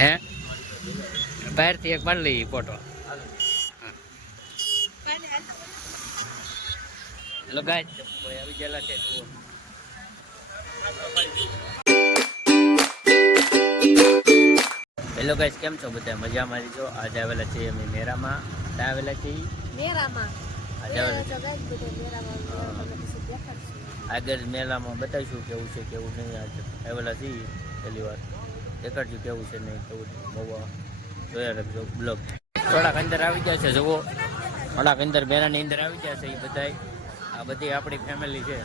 હે બહારથી એક પાડી લઈ ફોટો લગાય આવી ગયેલા છે. હેલો ગાઈસ, કેમ છો બધા? મજામાં છો? આજે આવેલા છીએ અમે મેરામાં. આવેલા છીએ મેરામાં. આગળ મેળામાં બતાવીશું કેવું છે કેવું નહીં. આજે આવેલા છીએ પહેલી વાર, દેખાડજો કેવું છે નહીં કેવું બહુ જોયા રાખજો બ્લોગ. થોડાક અંદર આવી ગયા છે જુઓ, થોડાક અંદર મેળાની અંદર આવી ગયા છે એ બધા. આ બધી આપણી ફેમિલી છે.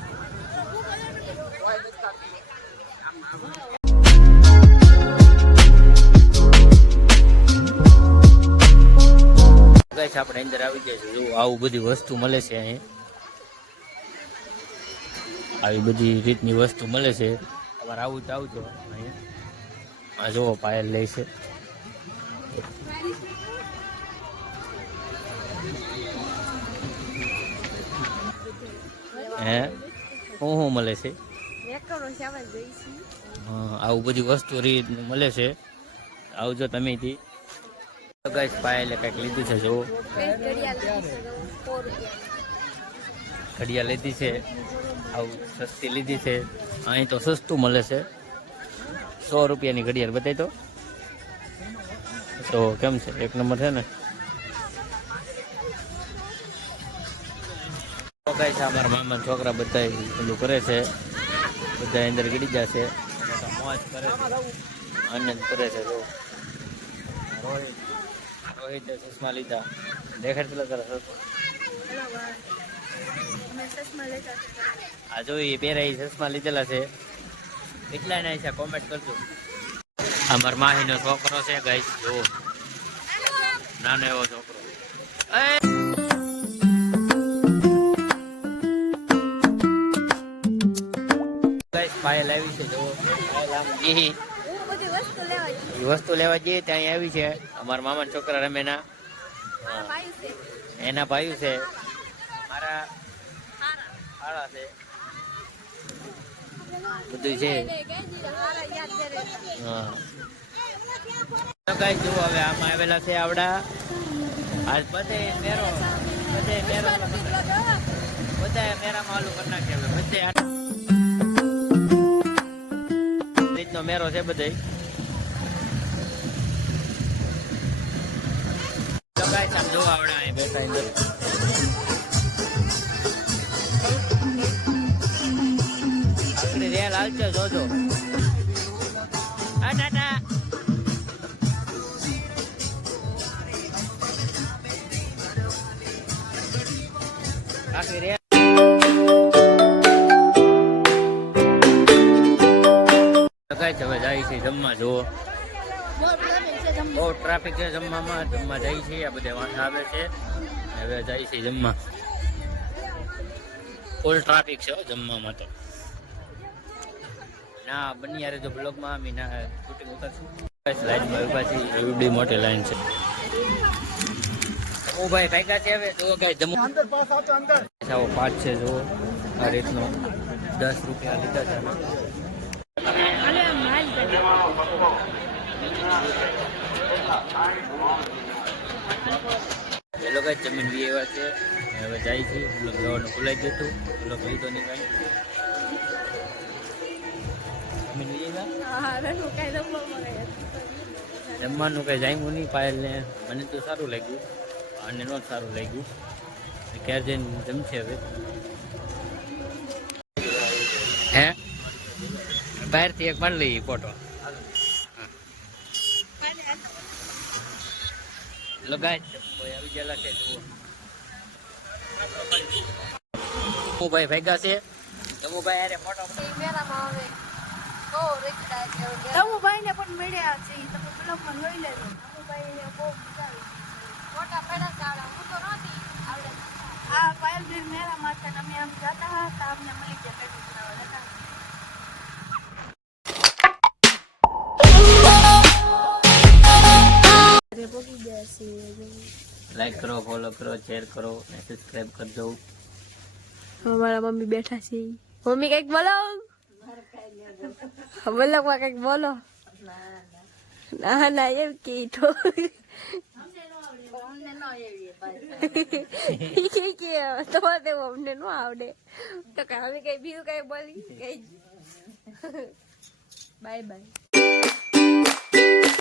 ગાઈસ આપણે અંદર આવી ગયા છે. જો આવું બધી વસ્તુ મળે છે અહીં, આવી બધી રીતની વસ્તુ મળે છે. તમારે આવું જ આવજો અહીંયા. આ જુઓ પાયલ લે છે. હે શું મળે છે? હા, આવું બધી વસ્તુ રીત મળે છે. આવજો તમે થી. ગાઈસ પાયલે કંઈક લીધું છે. જો ઘડિયાળ લીધી છે, આવું સસ્તી લીધી છે. અહીં તો સસ્તું મળે છે. 100 રૂપિયાની ઘડિયાળ બતાવી તો કેમ છે? એક નંબર છે ને. ગાઈસ અમારા મામા છોકરા બધા પેલું કરે છે, બધા અંદર ગીડી જશે, મોજ કરે છે, આનંદ કરે છે. જો રોહિત ચશ્મા લીધા, દેખાડ પેલા તારા આ જો એ પહેરા એ ચશ્મા લીધેલા છે. કેટલા ના છે કોમેન્ટ કરજો. અમાર માહીનો છોકરો છે ગાઈસ, જો નાનો એવો છોકરો. ગાઈસ પાયલ આવી છે. જો એ વસ્તુ લેવા જઈએ ત્યાં આવી છે. અમારા મામા છોકરા રમેના એના ભાઈ છે, મારા હાળા છે, બધું છે. હા કઈ જુઓ હવે આમાં આવેલા છે આવડા. આજ બધે મેરો બધા મેરામાં આલુ કરી નાખે. હવે બધે રીતનો મેરો છે બધે. જો આવડે અહીં બેઠા અંદર. આખરી રેલ હાલશે જોજો. હા ટાટા. આખરી રેલ હવે જાય છે જમવા. જુઓ બહુ ટ્રાફિક છે જમવામાં. જમવા જાય છે, આ બધા વાંધા આવે છે. હવે જાય છે જમવા. ફૂલ ટ્રાફિક છે જમવામાં તો. ના બની યાર જો બ્લોગમાં અમે ના શૂટિંગ ઉતારશું. લાઈનમાં પાછી એવડી મોટી લાઈન છે. ઓ ભાઈ ભાગ્યા છે. હવે જો ગાય જમો અંદર પાસ આવતો અંદર આવો પાઠ છે. જો આ રીતનો 10 રૂપિયા લીધા છે. એ લોકો જમીન વી એવા છે. હવે જાય છે. બ્લોગ જવાનું ખુલાઈ ગયું હતું. બ્લોગ લીધો નહીં કાંઈ. જમીન વી જમવાનું કઈ જામ્યું નહીં પાયલને. મને તો સારું લાગ્યું, અને નોટ સારું લાગ્યું. ક્યારે જઈને જમશે હવે. હે બહારથી એક પાડી લઈ ફોટો લગાય આવી ગયેલા છે. જુઓ ભાઈ ભાગ્યા છે. જમુભાઈ અરે ફોટો જમુભાઈ ને પણ મળ્યા છે. તમે બ્લોગમાં જોઈ લેજો. જમુભાઈ બહુ ફોટા પડ્યા. હું તો નહોતી આવડે. આ પાયલબેન મેળામાં હતા. અમે આમ જતા હતા, અમને મળી ગયા પેટું બનાવવા જતા. લાઈક કરો, ફોલો કરો, શેર કરો અને સબસ્ક્રાઇબ કરજો. મારા મમ્મી બેઠા છે. મમ્મી કઈક બોલો. બ્લોગમાં કઈક બોલો. ના ના એમ કી તો તમારે અમને નો આવડે તો અમે કઈ બીજું કઈ બોલી કઈ બાય બાય